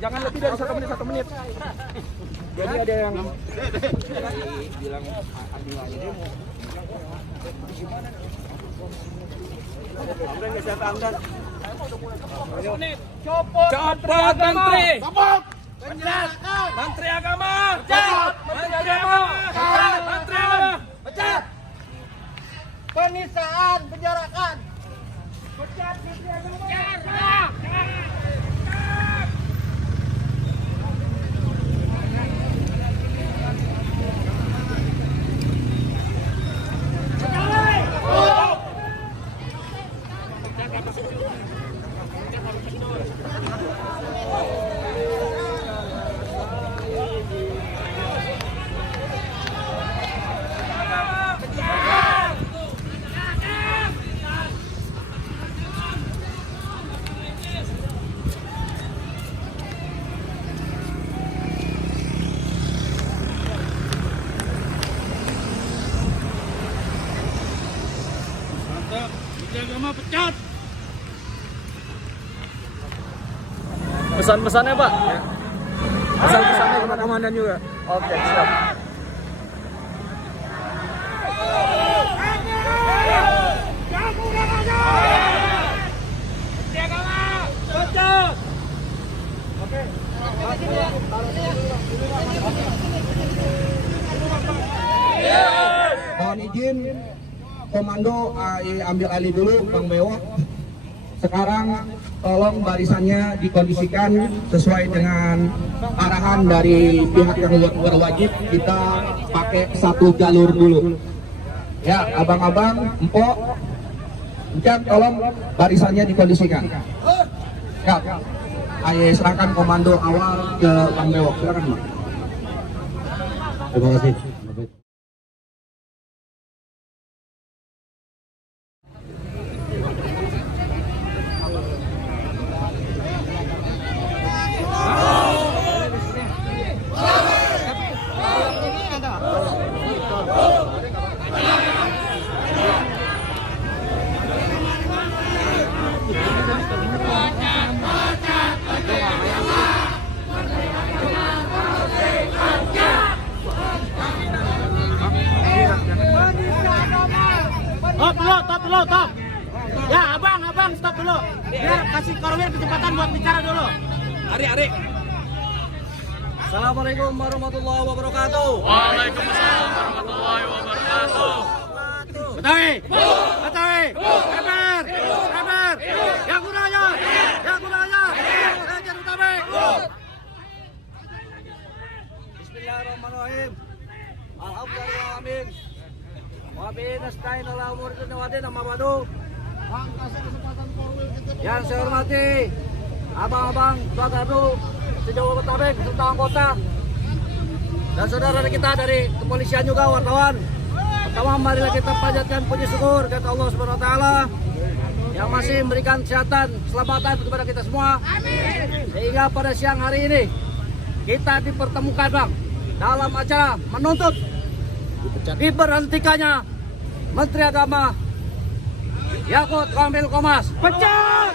Jangan lebih dari 1 menit. Jadi ada yang bilang adilahnya demo. Copot menteri. Copot. Menteri Agama. Pecat. Menteri Agama. Pecat. Penistaan, penjarakan. Pecat Menteri Agama. Menteri Agama pecat. Pesan-pesannya Pak? Pesan-pesannya kepada komandan juga. Oke, siap. Mohon izin, komando ambil alih dulu, Bang Bewok. Sekarang tolong barisannya dikondisikan sesuai dengan arahan dari pihak yang berwajib. Kita pakai 1 jalur dulu. Ya, abang-abang, empok, Encak, tolong barisannya dikondisikan. Ya, ayo serahkan komando awal ke Bang Bewok. Silakan, Bang. Terima kasih. Stop. Ya, abang, stop dulu. Biar kasih Korwil kesempatan buat bicara dulu. Ari. Assalamualaikum warahmatullahi wabarakatuh. Waalaikumsalam warahmatullahi wabarakatuh. Betawi. Sabar. Yang gunanya. Raja Utami. Bismillahirrahmanirrahim. Alhamdulillahirrahmanirrahim. Wabillahi nasta'in ala umuri dunya wa din, amma ba'du. Yang saya hormati abang-abang, saudara sejauh Botabek serta anggota dan saudara kita dari kepolisian juga, wartawan. Pertama, marilah kita panjatkan puji syukur kepada Allah Subhanahu wa taala yang masih memberikan kesehatan, keselamatan kepada kita semua. Sehingga pada siang hari ini kita dipertemukan, Bang, dalam acara menuntut diberhentikannya Menteri Agama Yakut Kamil Komas. Pecat!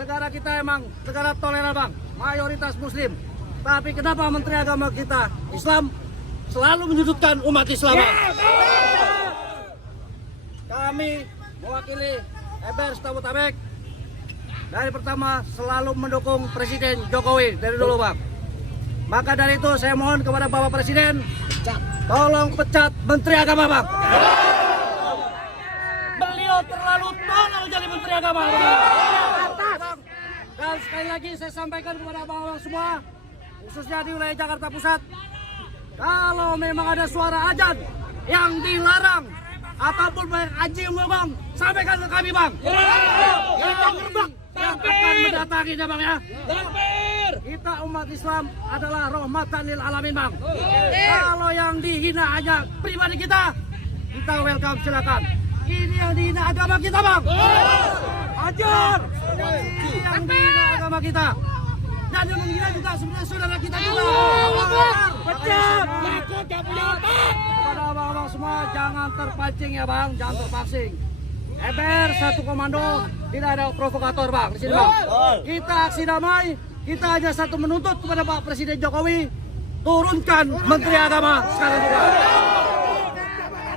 Negara kita emang negara toleran, Bang, mayoritas Muslim. Tapi kenapa Menteri Agama kita Islam selalu menyudutkan umat Islam? Kami mewakili Eber Botabek dari pertama selalu mendukung Presiden Jokowi dari dulu, Bang. Maka dari itu saya mohon kepada Bapak Presiden, tolong pecat Menteri Agama, Bang. Beliau terlalu tolol jadi Menteri Agama, Bang. Dan sekali lagi saya sampaikan kepada abang-abang semua, khususnya di wilayah Jakarta Pusat, kalau memang ada suara azan yang dilarang ataupun banyak anjing ngomong, sampaikan ke kami, Bang. Kita gerbang yang akan mendatanginya, Bang, ya. Kita umat Islam adalah rahmatan lil alamin, Bang. Kalau yang dihina hanya pribadi kita welcome, silakan. Ini yang dihina agama kita, Bang. Hajar. Ini yang dihina agama kita. Dan yang menghina juga sebenarnya saudara kita juga. Pecat. Kepada abang-abang semua, jangan terpancing ya, Bang. Jangan terpancing. EBR satu komando, tidak ada provokator Bang. Di sini Bang. Kita aksi damai, kita hanya satu menuntut kepada Pak Presiden Jokowi, turunkan Menteri Agama sekarang juga.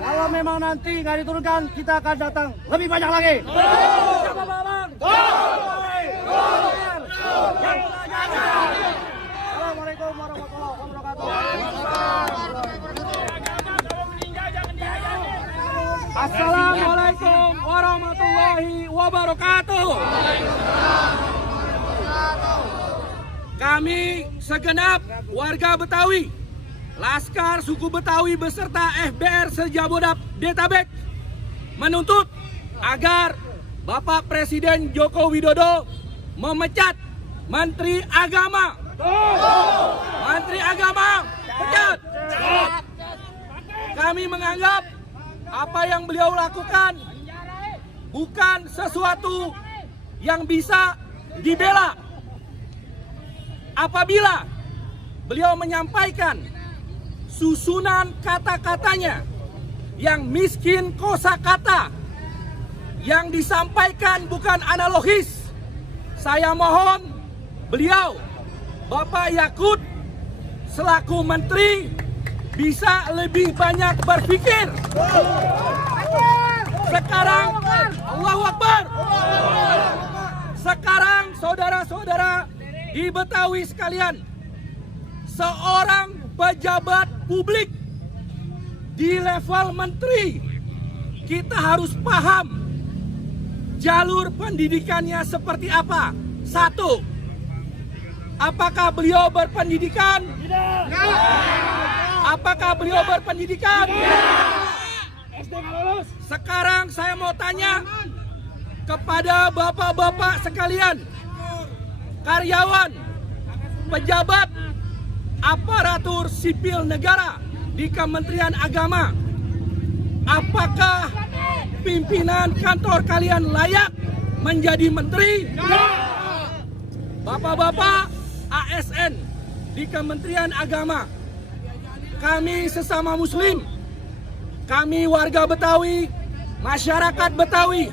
Kalau memang nanti nggak diturunkan, kita akan datang lebih banyak lagi. Siapa Bang? Assalamualaikum warahmatullahi wabarakatuh. Assalamualaikum warahmatullahi wabarakatuh. Kami segenap warga Betawi, Laskar Suku Betawi beserta FBR Sejabodetabek menuntut agar Bapak Presiden Joko Widodo memecat Menteri Agama. Menteri Agama, pecat. Kami menganggap apa yang beliau lakukan bukan sesuatu yang bisa dibela. Apabila beliau menyampaikan susunan kata-katanya yang miskin kosakata, yang disampaikan bukan analogis, saya mohon beliau, Bapak Yakut, selaku menteri bisa lebih banyak berpikir. Sekarang, Allahu Akbar. Sekarang saudara-saudara di Betawi sekalian, seorang pejabat publik di level menteri, kita harus paham jalur pendidikannya seperti apa. Satu, apakah beliau berpendidikan? Tidak. Apakah beliau berpendidikan? Tidak. Sekarang saya mau tanya kepada bapak-bapak sekalian, karyawan, pejabat, aparatur sipil negara di Kementerian Agama, apakah pimpinan kantor kalian layak menjadi menteri? Bapak-bapak ASN di Kementerian Agama, kami sesama muslim, kami warga Betawi, masyarakat Betawi,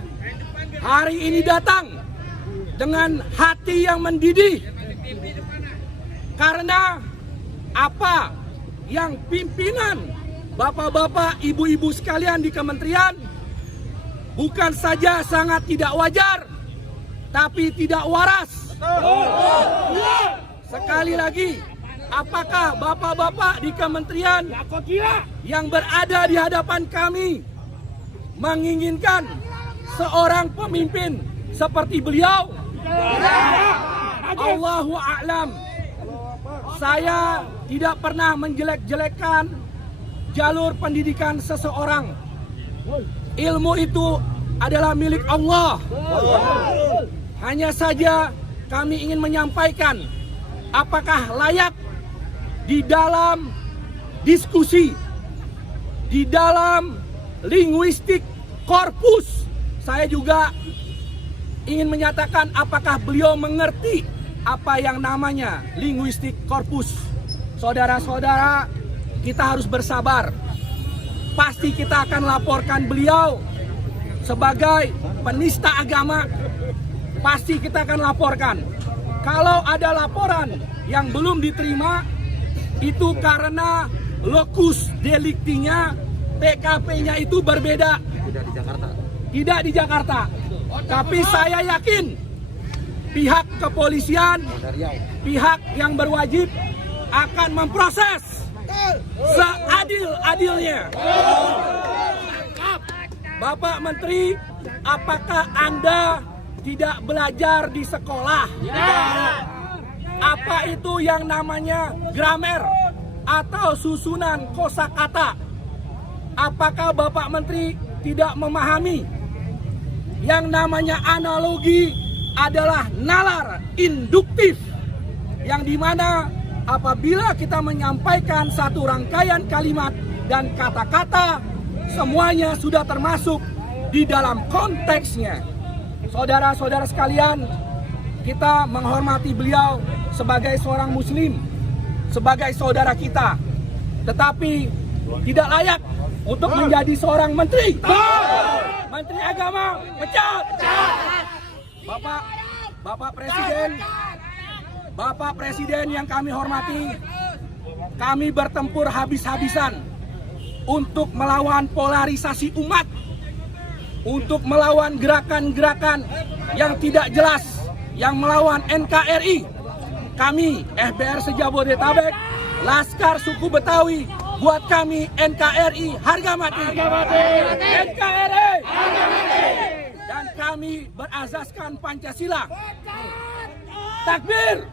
hari ini datang dengan hati yang mendidih. Karena apa yang pimpinan bapak-bapak, ibu-ibu sekalian di kementerian bukan saja sangat tidak wajar, tapi tidak waras. Sekali lagi, apakah bapak-bapak di kementerian yang berada di hadapan kami menginginkan seorang pemimpin seperti beliau? Allahu a'lam. Saya tidak pernah menjelek-jelekan jalur pendidikan seseorang. Ilmu itu adalah milik Allah. Hanya saja kami ingin menyampaikan apakah layak di dalam diskusi, di dalam linguistik korpus. Saya juga ingin menyatakan apakah beliau mengerti apa yang namanya linguistik korpus. Saudara-saudara, kita harus bersabar. Pasti kita akan laporkan beliau sebagai penista agama. Pasti kita akan laporkan. Kalau ada laporan yang belum diterima, itu karena lokus deliktinya, TKP-nya itu berbeda. Tidak di Jakarta. Tapi saya yakin pihak kepolisian, pihak yang berwajib akan memproses seadil-adilnya. Bapak Menteri, apakah Anda tidak belajar di sekolah? Apa itu yang namanya grammar atau susunan kosakata? Apakah Bapak Menteri tidak memahami yang namanya analogi adalah nalar induktif, yang dimana apabila kita menyampaikan satu rangkaian kalimat dan kata-kata, semuanya sudah termasuk di dalam konteksnya. Saudara-saudara sekalian, kita menghormati beliau sebagai seorang muslim, sebagai saudara kita, tetapi tidak layak untuk menjadi seorang menteri. Menteri Agama pecat. Bapak Presiden yang kami hormati, kami bertempur habis-habisan untuk melawan polarisasi umat, untuk melawan gerakan-gerakan yang tidak jelas, yang melawan NKRI. Kami FBR Sejabodetabek, Laskar Suku Betawi, buat kami NKRI harga mati. NKRI harga mati. Dan kami berazaskan Pancasila. Takbir.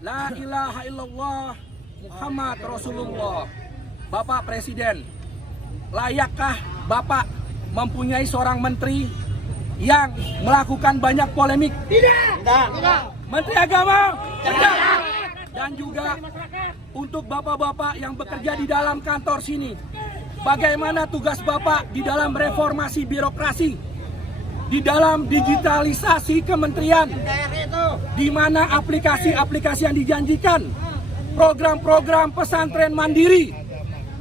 La ilaha illallah Muhammad Rasulullah. Bapak Presiden, layakkah Bapak mempunyai seorang menteri yang melakukan banyak polemik? Tidak. Menteri Agama tidak. Dan juga untuk bapak-bapak yang bekerja di dalam kantor sini, bagaimana tugas Bapak di dalam reformasi birokrasi, di dalam digitalisasi kementerian, di mana aplikasi-aplikasi yang dijanjikan, program-program pesantren mandiri,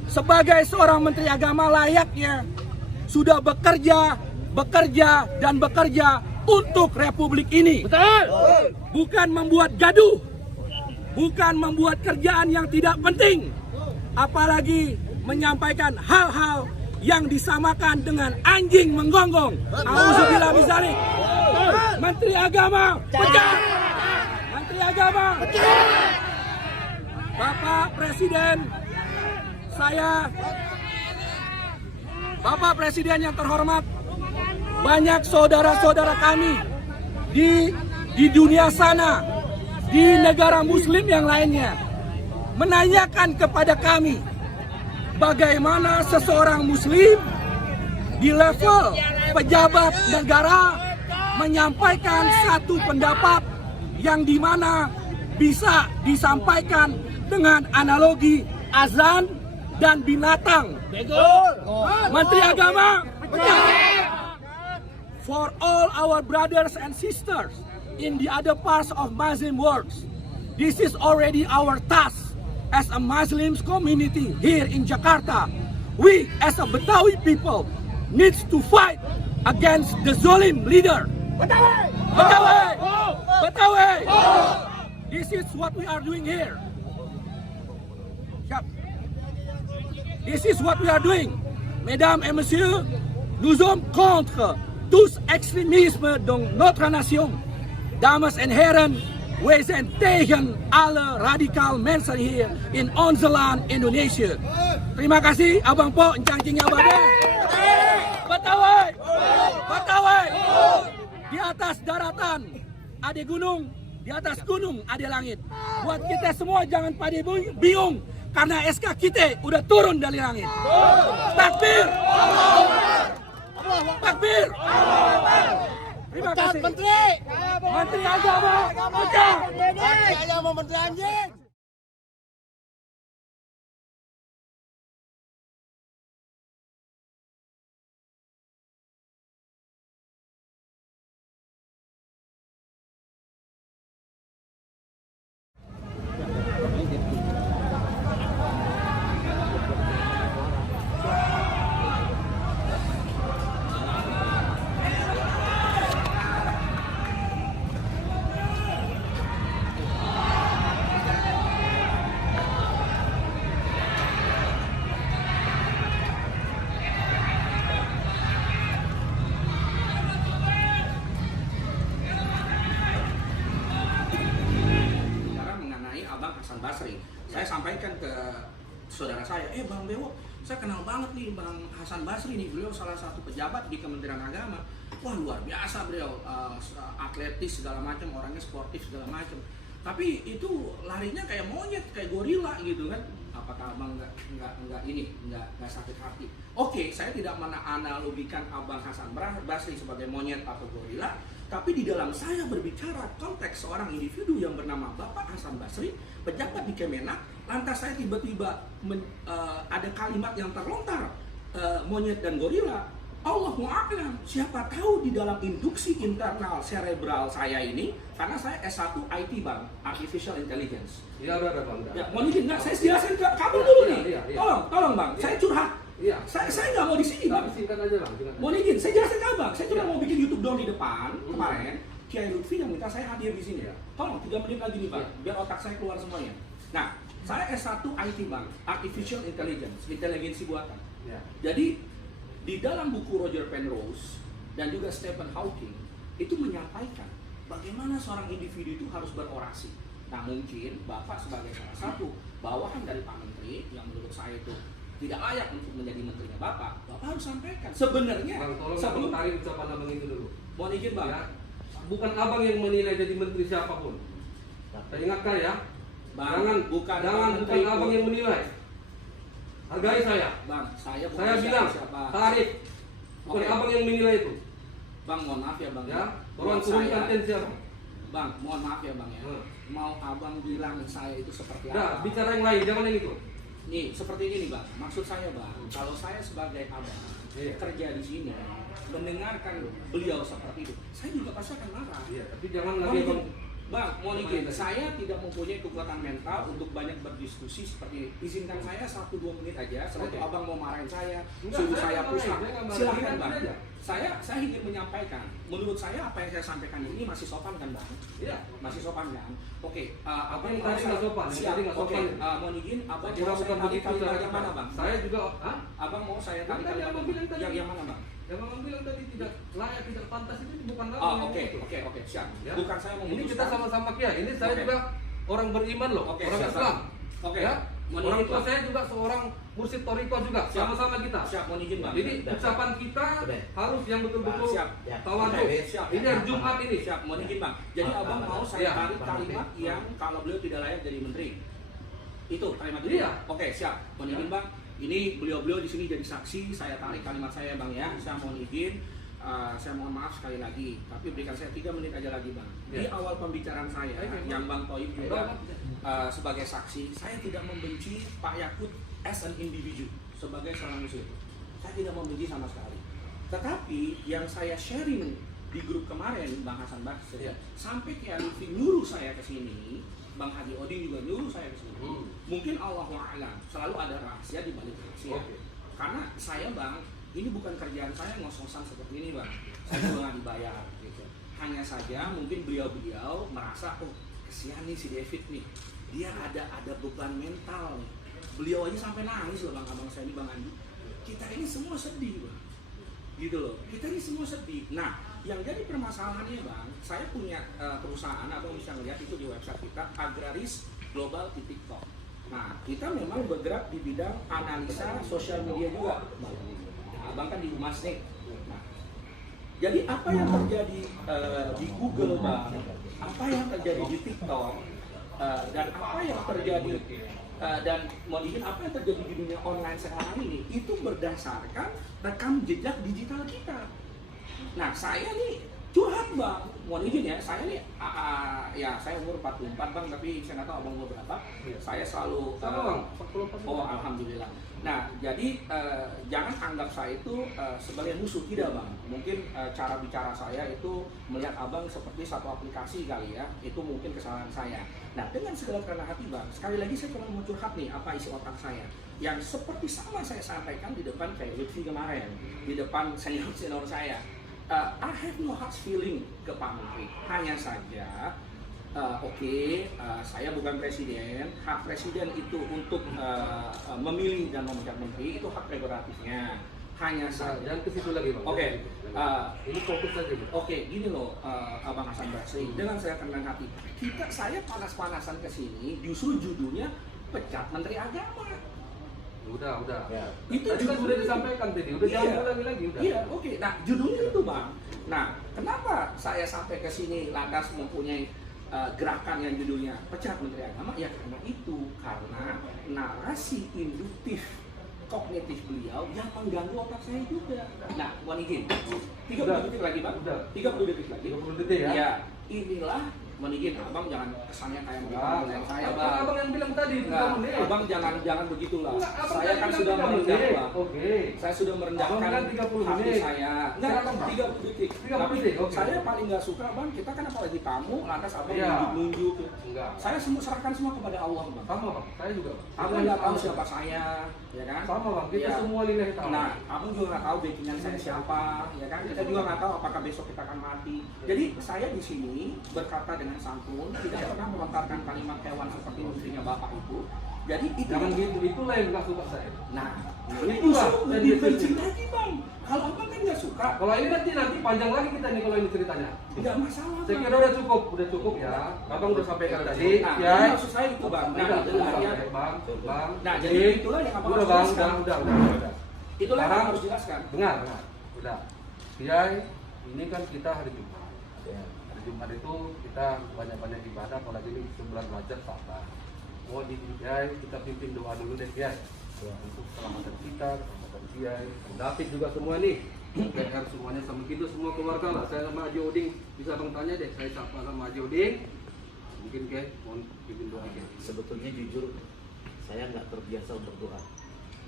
sebagai seorang Menteri Agama layaknya sudah bekerja untuk Republik ini. Betul. Bukan membuat gaduh, bukan membuat kerjaan yang tidak penting, apalagi menyampaikan hal-hal yang disamakan dengan anjing menggonggong. Auzubillah min dzalik. Menteri Agama pecat. Menteri Agama pecat. Bapak Presiden yang terhormat, banyak saudara-saudara kami di dunia sana, di negara muslim yang lainnya, menanyakan kepada kami bagaimana seseorang muslim di level pejabat negara menyampaikan satu pendapat yang dimana bisa disampaikan dengan analogi azan dan binatang. Menteri Agama pecat. For all our brothers and sisters in the other parts of Muslim world, this is already our task as a Muslim community here in Jakarta. We as a Betawi people needs to fight against the Zolim leader. Betawi. This is what we are doing here. This is what we are doing. Mesdames et messieurs, nous sommes contre tous extremisme dans notre nation. Dames en heren, wij zijn tegen alle radical mensen hier in onze land Indonesia. Terima kasih, Abang Po, encang-cingnya badai. Betawi. Di atas daratan ada gunung, di atas gunung ada langit. Buat kita semua jangan pada bingung, karena SK kita udah turun dari langit. Takbir. Takbir. Terima kasih. Menteri Agama pecat. Menteri anjing. Basri. Saya sampaikan ke saudara saya, Bang Bewo, saya kenal banget nih Bang Hasan Basri nih, beliau salah satu pejabat di Kementerian Agama. Wah, luar biasa beliau, atletis segala macam, orangnya sportif segala macam. Tapi itu larinya kayak monyet, kayak gorila gitu kan. Apakah Abang nggak sakit hati? Oke, saya tidak menganalogikan Abang Hasan Basri sebagai monyet atau gorila, tapi di dalam saya berbicara konteks seorang individu yang bernama Bapak Hasan Basri, pejabat di Kemenak, lantas saya tiba-tiba ada kalimat yang terlontar, monyet dan gorila. Allahu a'lam, siapa tahu di dalam induksi internal cerebral saya ini, karena saya S1 IT Bang, Artificial Intelligence. Iya, udah Bang. Ya, mohon izin, saya jelasin ke kamu dulu nih. Tolong Bang, saya curhat. Iya. Saya nggak mau di sini, Bang. Singkat aja Bang. Singkat. Mohon izin, saya jelasin ke Abang. Saya cuma mau bikin YouTube doang di depan kemarin. Kiai Lutfi yang minta saya hadir di sini. Tolong 3 menit lagi nih, Bang, biar otak saya keluar semuanya. Nah, saya S1 IT, Bang, Artificial Intelligence, inteligensi buatan. Ya. Jadi di dalam buku Roger Penrose dan juga Stephen Hawking itu menyampaikan bagaimana seorang individu itu harus berorasi. Nah, mungkin Bapak sebagai salah satu bawahan dari Pak Menteri yang menurut saya itu tidak layak untuk menjadi menterinya Bapak harus sampaikan. Sebenarnya Bang, tolong sebelum tarik ucapan abang itu dulu. mohon izin, Bang. Ya. Bukan abang yang menilai jadi menteri siapapun. Saya ingatkan ya. Bang, Jangan bukan bukan abang yang menilai. Hargai saya. Bang, saya bukan Saya bilang siapa. tarik. Bukan Oke. abang yang menilai itu. Bang, mohon maaf ya, Bang. Ya. Buat Tolong turunkan saya- tensi abang. Bang, mohon maaf ya, Bang ya. Hmm. Mau Abang bilang saya itu seperti Nah, apa? bicara yang lain, jangan yang itu. Nih, seperti ini, Bang. Maksud saya, Bang, kalau saya sebagai abang Iya. kerja di sini, mendengarkan beliau seperti itu, saya juga pasti akan marah. Iya, tapi jangan Mohon lagi izin, abang. Bang, mohon izin, saya tidak mempunyai kekuatan mental untuk banyak berdiskusi seperti ini. Izinkan saya 1-2 menit aja, setelah itu Oke. Abang mau marahin saya, Enggak, suruh saya saya nggak pusing. marahin, saya nggak Silahkan, marahin, Bang. aja. Saya ingin menyampaikan, menurut saya apa yang saya sampaikan ini masih sopan kan, Bang? Iya. Masih sopan kan? Oke, Apa yang mau tadi saya- nggak sopan? Yang Siap. tadi nggak Oke, sopan. mohon izin, Abang Kira mau saya bukan tarik begitu kalimat cara yang mana, Bang? Saya juga, hah? Abang mau saya Yang tarik tadi kalimat abang bilang tadi. yang mana, Bang? Yang abang bilang tadi tidak layak, tidak pantas itu bukan abang. Oh, yang oke, itu. oke, siap. Ya. Bukan saya Ini memutuskan. kita sama-sama kiai. Ini saya Oke. juga orang beriman loh, Oke, orang siap, Islam. Oke. Ya. Mohon Orang izin, tua Bang. saya juga seorang mursyid Toriko juga, Siap. sama-sama kita. Siap, mohon izin, Bang. Jadi ucapan kita harus yang betul-betul Siap. tawadhu. Oke, siap. Ini hari Jumat ini. Siap, mohon izin, Bang. Jadi Abang mau saya Iya. tarik kalimat yang kalau beliau tidak layak jadi menteri. Itu kalimat itu. Iya. Oke, siap. Mohon izin, Bang. Ini beliau-beliau di sini jadi saksi. Saya tarik kalimat saya, Bang ya. Saya mohon izin. Saya mohon maaf sekali lagi, tapi berikan saya 3 menit aja lagi, Bang. Di Iya. awal pembicaraan saya, Oke, yang Bang Toib Iya. juga sebagai saksi, saya tidak membenci Pak Yakut as an individu sebagai seorang muslim. Saya tidak membenci sama sekali. Tetapi yang saya sharing di grup kemarin, Bang Hasan Basri, Iya. sampai Kiai Lutfi nyuruh saya ke sini, Bang Haji Odin juga nyuruh saya ke sini. Mungkin Allahu a'lam, selalu ada rahasia di balik rahasia. Oke. Karena saya, Bang, ini bukan kerjaan saya ngos-ngosan seperti ini, Bang. Saya juga nggak dibayar gitu. Hanya saja mungkin beliau-beliau merasa, oh kesian nih si David nih, dia ada beban mental nih. Beliau aja sampai nangis loh, Bang, abang saya ini, Bang Andi. Kita ini semua sedih, Bang. Gitu loh, kita ini semua sedih. Nah, yang jadi permasalahannya, Bang, saya punya perusahaan, abang bisa ngeliat itu di website kita, agrarisglobal.com. Nah, kita memang bergerak di bidang analisa sosial media juga, Bang. Abang kan di Humas nih. Nah, jadi apa yang terjadi di Google, Bang, apa yang terjadi di TikTok, dan apa yang terjadi dan mohon izin, apa yang terjadi di dunia online sekarang ini itu berdasarkan rekam jejak digital kita. Nah, saya nih curhat, Bang, mohon izin ya, saya nih ya saya umur 44, Bang, tapi saya nggak tahu abang umur berapa. Saya selalu Sama Bang, 44. oh alhamdulillah. Nah, jadi jangan anggap saya itu sebagai musuh, tidak, Bang. Mungkin cara bicara saya itu melihat abang seperti satu aplikasi kali ya, itu mungkin kesalahan saya. Nah, dengan segala kerendahan hati, Bang, sekali lagi saya cuma mau curhat nih apa isi otak saya, yang seperti sama saya sampaikan di depan kayak Lutfi kemarin, di depan senior saya. I have no hard feeling ke Pak Menteri, hanya saja saya bukan presiden. Hak presiden itu untuk memilih dan memecat menteri itu hak prerogatifnya. Hanya saja. Jangan ke situ lagi, Bang. Oke, Ini fokus saja, Bang. oke, gini loh, Abang Hasan Basri. Dengan saya kenal hati, saya panas-panasan ke sini, justru judulnya pecat Menteri Agama. Udah. Itu Tadi kan judulnya sudah itu. disampaikan tadi. Udah Iya. jangan ulangi lagi, udah. Iya, oke. Nah, judulnya itu, Bang. Nah, kenapa saya sampai ke sini lantas mempunyai gerakan yang judulnya pecat Menteri Agama? Ya karena itu, karena narasi induktif kognitif beliau yang mengganggu otak saya juga. Nah, mohon izin, 30 detik lagi, Bang. Udah. 30 detik lagi. 30 detik ya? Ya, inilah meningin, abang jangan kesannya kayak begitu Enggak, saya. abang yang bilang tadi 3 Enggak, menit. abang jangan begitulah. Enggak, abang Saya tadi kan bilang sudah 3 merendah, menit. Bang. Oke. Saya sudah Abang merendahkan bilang 30 hati menit. saya. Enggak, Saya 30 detik. 30 Tapi detik, oke. saya paling nggak suka, Bang, kita kan apalagi tamu, lantas abang Iya. nunjuk. Enggak. Saya semua serahkan semua kepada Allah, Bang. Sama bang, saya juga. Abang nggak tahu siapa saya, ya kan? Sama bang, kita Iya. semua lillahi ta'ala. Nah, abang juga nggak tahu backingan saya siapa, ya kan? Kita juga nggak tahu apakah besok kita akan mati. Jadi saya di sini berkata dengan santun, tidak pernah melontarkan kalimat hewan seperti menterinya bapak itu. Jadi itu. Jangan gitu, itulah yang nggak suka saya. Nah, Itulah. ini justru Dan lebih itu. benci lagi, Bang. Kalau abang kan nggak suka, Kalau ini nanti panjang lagi kita nih kalau ini ceritanya. tidak masalah. Saya Bang. kira udah cukup ya. Abang udah sampaikan tadi, Nah, ya. ini maksud saya itu, Bang. Nah, Udah, itulah udah, ya. bang. Nah, jadi itulah yang abang udah harus bang, jelaskan. udah. Itulah yang Sekarang abang harus jelaskan. Dengar. Udah. Kiai, ini kan kita hari Jumat. Hari Jumat itu kita banyak-banyak ibadah, apalagi ini sebulan Rajab sabar. Mau di Kiai, kita pimpin doa dulu deh Kiai. Untuk keselamatan kita, keselamatan Kiai, David juga semua nih. PR semuanya sama kita semua keluarga lah. Saya sama Haji Oding bisa abang tanya deh. Saya sapa sama Haji Oding. Mungkin Kiai mohon pimpin doa Kiai. Sebetulnya jujur saya nggak terbiasa untuk doa.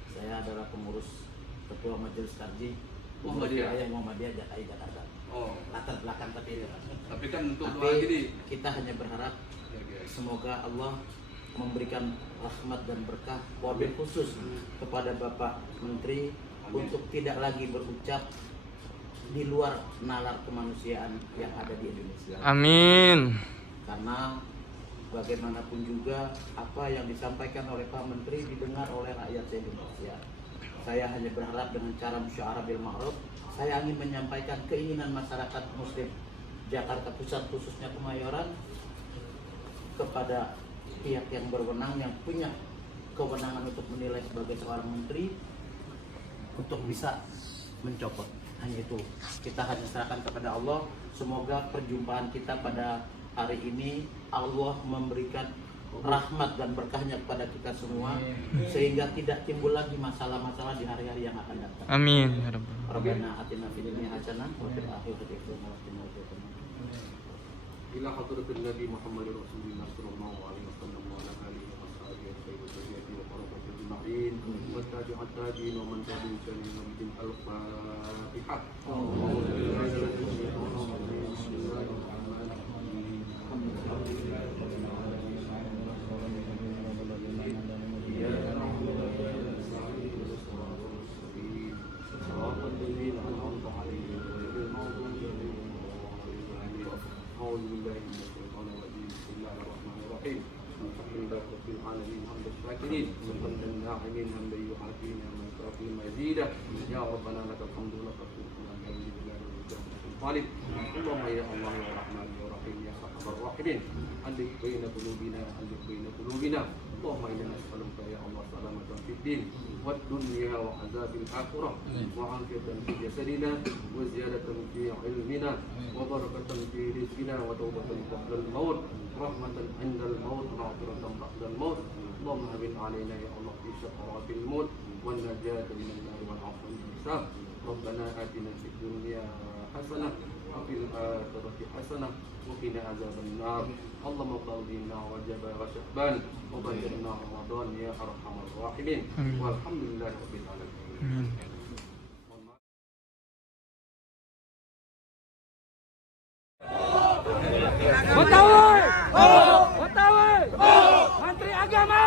Saya adalah pengurus ketua majelis tarjih Muhammadiyah. Wilayah Muhammadiyah DKI Jakarta. Oh, Latar belakang tapi itu. tapi kan untuk doa Tapi gini. kita hanya berharap Ya, Kiai. semoga Allah memberikan rahmat dan berkah wabil khusus kepada Bapak Menteri untuk tidak lagi berucap di luar nalar kemanusiaan yang ada di Indonesia. Amin. Karena bagaimanapun juga apa yang disampaikan oleh Pak Menteri didengar oleh rakyat Indonesia. Saya hanya berharap dengan cara musyawarah bil ma'ruf, saya ingin menyampaikan keinginan masyarakat Muslim Jakarta Pusat khususnya Kemayoran kepada pihak yang berwenang yang punya kewenangan untuk menilai sebagai seorang menteri untuk bisa mencopot. Hanya itu, kita hanya serahkan kepada Allah. Semoga perjumpaan kita pada hari ini Allah memberikan rahmat dan berkahnya kepada kita semua sehingga tidak timbul lagi masalah-masalah di hari-hari yang akan datang. Amin. Ya Rabbal. Rabbana atina fid dunya hasanah wa fil akhirati hasanah wa qina adzabannar. Ila hadratin Nabi Muhammad Rasulullah sallallahu alaihi wasallam wa ala alihi wa sahbihi wa tabi'in wa barakatuh ajma'in wa tabi'at tabi'in wa man tabi'in sanadin al-Fatihah. أعوذ بالله من الشيطان الرجيم بسم الله الرحمن الرحيم الحمد لله رب العالمين حمد الشاكرين حمد الناعمين حمد يعافي نعم يكافي مزيدا يا ربنا لك الحمد لك الشكر لك الجلال والإكرام والطالب اللهم يا الله يا رحمن يا رحيم يا أرحم الراحمين ألف بين قلوبنا ألف بين قلوبنا اللهم إنا نسألك يا الله سلامة في الدين والدنيا وعذاب الآخرة وعافية في جسدنا وزيادة في علمنا وبركة في رزقنا وتوبة قبل الموت رحمة عند الموت مغفرة بعد الموت اللهم هون علينا يا الله في شقرات الموت والنجاة من النار والعفو من الحساب ربنا آتنا في الدنيا حسنة وفي الآخرة حسنة وقنا عذاب النار اللهم بلغنا رجب وشعبان وبلغنا رمضان يا أرحم الراحمين والحمد لله رب العالمين. Betawi! Betawi! Menteri Agama!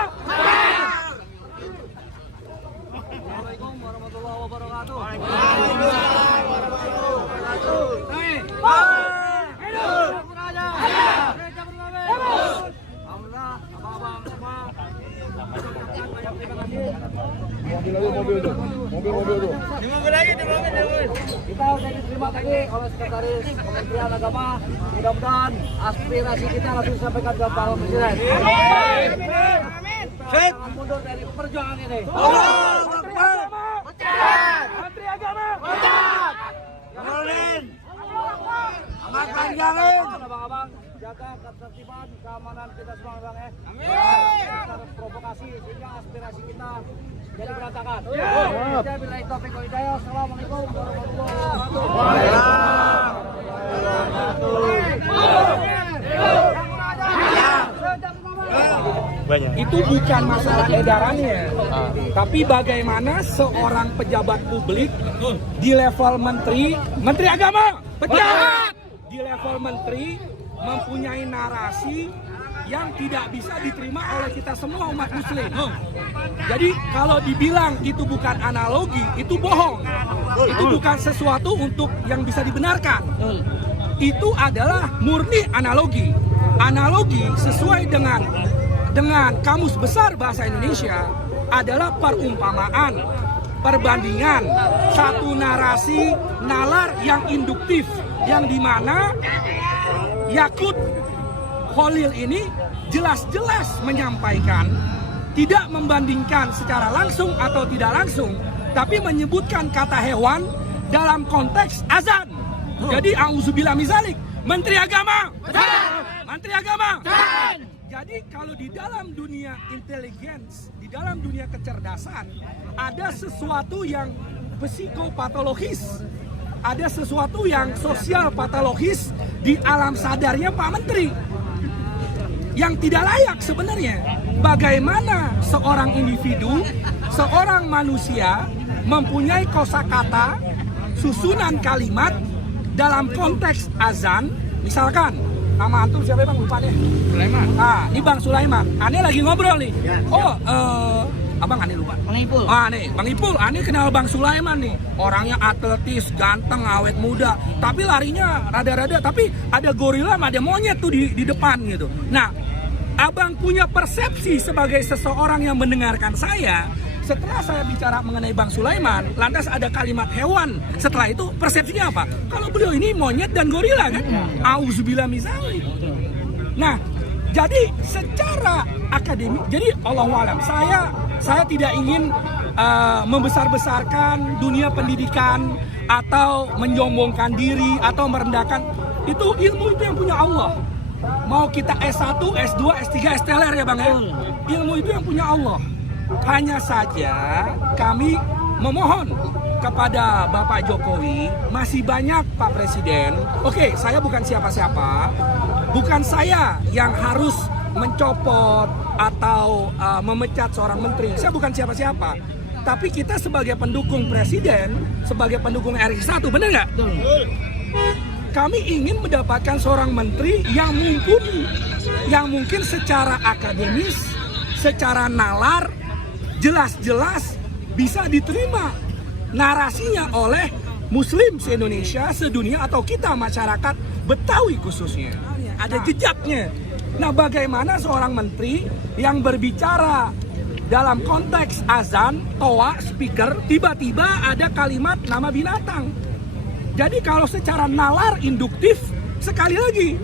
Assalamualaikum warahmatullahi wabarakatuh. Alhamdulillah, abang-abang semua. Kita sudah diterima tadi oleh Sekretaris Kementerian Agama. Mudah-mudahan aspirasi kita langsung disampaikan ke Pak Presiden. Jangan mundur dari perjuangan ini. Menteri Agama! Makan jangan. Abang-abang jaga ketertiban, keamanan kita semua, Bang ya. Kita harus provokasi sehingga aspirasi kita jadi berantakan. Wabillahi taufiq wal hidayah. Assalamualaikum warahmatullahi wabarakatuh. Itu bukan masalah edarannya, tapi bagaimana seorang pejabat publik di level menteri agama, pejabat di level menteri mempunyai narasi yang tidak bisa diterima oleh kita semua umat muslim. Jadi kalau dibilang itu bukan analogi, itu bohong. Itu bukan sesuatu untuk yang bisa dibenarkan. Itu adalah murni analogi. Analogi sesuai dengan Kamus Besar Bahasa Indonesia adalah perumpamaan, perbandingan satu narasi nalar yang induktif, yang dimana Yakut Khalil ini jelas-jelas menyampaikan, tidak membandingkan secara langsung atau tidak langsung, tapi menyebutkan kata hewan dalam konteks azan. Jadi auzubillah mizalik, Menteri Agama, Menteri Agama. Jadi kalau di dalam dunia intelligence, di dalam dunia kecerdasan, ada sesuatu yang psikopatologis, ada sesuatu yang sosial patologis di alam sadarnya Pak Menteri yang tidak layak sebenarnya. Bagaimana seorang individu, seorang manusia mempunyai kosakata, susunan kalimat dalam konteks azan, misalkan nama antum siapa Bang? Lupa deh. Sulaiman. Ini Bang Sulaiman. Ane lagi ngobrol nih. Abang Ane lupa. Bang Ipul. Nih Bang Ipul. Ane kenal Bang Sulaiman nih. Orangnya atletis, ganteng, awet muda. Tapi larinya rada-rada. Tapi ada gorila, ada monyet tuh di depan gitu. Nah, Abang punya persepsi sebagai seseorang yang mendengarkan saya. Setelah saya bicara mengenai Bang Sulaiman, lantas ada kalimat hewan. Setelah itu persepsinya apa? Kalau beliau ini monyet dan gorila kan? Auzubillah mizalik. Nah, jadi secara akademik, jadi Allahualam, saya tidak ingin membesar-besarkan dunia pendidikan atau menyombongkan diri atau merendahkan. Itu ilmu itu yang punya Allah. Mau kita S1, S2, S3, STLR ya Bang ya? Ilmu itu yang punya Allah. Hanya saja kami memohon kepada Bapak Jokowi, masih banyak Pak Presiden. Oke, saya bukan siapa-siapa, bukan saya yang harus mencopot atau memecat seorang menteri. Saya bukan siapa-siapa, tapi kita sebagai pendukung Presiden, sebagai pendukung RI 1, benar nggak? Kami ingin mendapatkan seorang menteri yang mumpuni, yang mungkin secara akademis, secara nalar, jelas-jelas bisa diterima narasinya oleh Muslim se-Indonesia, sedunia, atau kita masyarakat Betawi khususnya. Ada jejaknya. Nah, bagaimana seorang menteri yang berbicara dalam konteks azan, toa, speaker, tiba-tiba ada kalimat nama binatang. Jadi kalau secara nalar induktif, sekali lagi,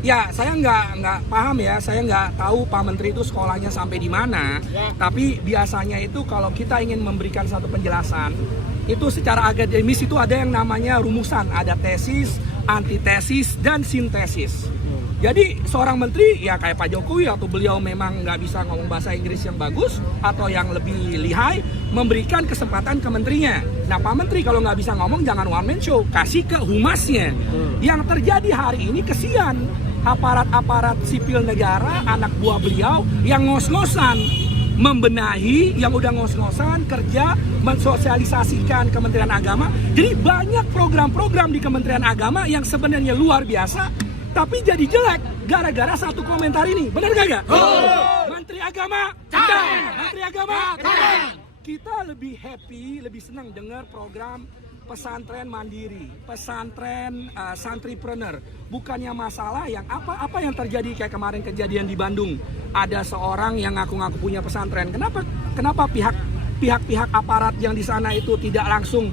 ya saya nggak paham ya, saya nggak tahu Pak Menteri itu sekolahnya sampai di mana. Tapi biasanya itu kalau kita ingin memberikan satu penjelasan, itu secara akademis itu ada yang namanya rumusan, ada tesis, antitesis, dan sintesis. Jadi seorang menteri ya kayak Pak Jokowi, atau beliau memang nggak bisa ngomong bahasa Inggris yang bagus atau yang lebih lihai, memberikan kesempatan ke menterinya. Nah Pak Menteri kalau nggak bisa ngomong jangan one man show, kasih ke humasnya. Yang terjadi hari ini kesian aparat-aparat sipil negara, anak buah beliau yang ngos-ngosan membenahi, yang udah ngos-ngosan kerja mensosialisasikan Kementerian Agama. Jadi banyak program-program di Kementerian Agama yang sebenarnya luar biasa, tapi jadi jelek gara-gara satu komentar ini. Benar gak? Menteri Agama, Menteri Agama. Kita lebih happy, lebih senang dengar program pesantren mandiri, pesantren santripreneur. Bukannya masalah yang apa yang terjadi kayak kemarin kejadian di Bandung. Ada seorang yang ngaku-ngaku punya pesantren. Kenapa pihak-pihak aparat yang di sana itu tidak langsung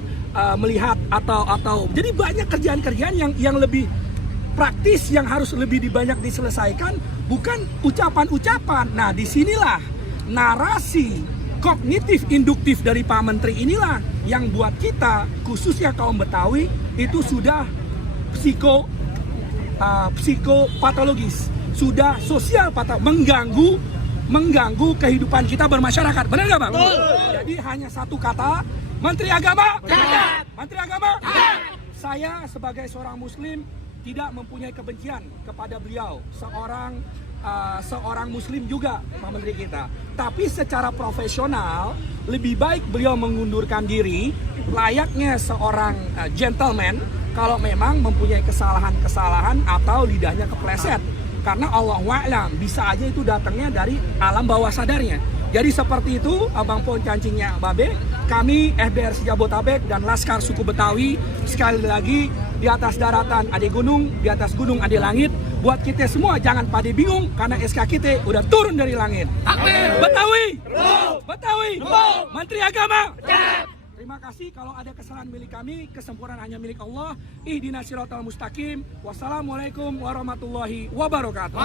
melihat atau jadi banyak kerjaan-kerjaan yang lebih praktis yang harus lebih banyak diselesaikan, bukan ucapan-ucapan. Nah, disinilah narasi kognitif induktif dari Pak Menteri inilah yang buat kita, khususnya kaum Betawi, itu sudah psikopatologis, sudah sosial mengganggu kehidupan kita bermasyarakat. Benar nggak Bang? Jadi hanya satu kata, Menteri Agama, Menteri Agama. Saya sebagai seorang Muslim tidak mempunyai kebencian kepada beliau, seorang seorang muslim juga Pak Menteri kita. Tapi secara profesional lebih baik beliau mengundurkan diri layaknya seorang gentleman kalau memang mempunyai kesalahan-kesalahan atau lidahnya kepleset. Karena Allah wa'lam bisa aja itu datangnya dari alam bawah sadarnya. Jadi seperti itu Abang Pon Cancingnya Babe, kami FBRC Jabotabek dan Laskar Suku Betawi sekali lagi di atas daratan ada gunung, di atas gunung ada langit. Buat kita semua jangan pada bingung karena SK kita udah turun dari langit. Betawi, Betawi, Menteri Agama. Terima kasih. Kalau ada kesalahan milik kami, kesempurnaan hanya milik Allah. Ihdinas siratal mustaqim. Wassalamualaikum warahmatullahi wabarakatuh.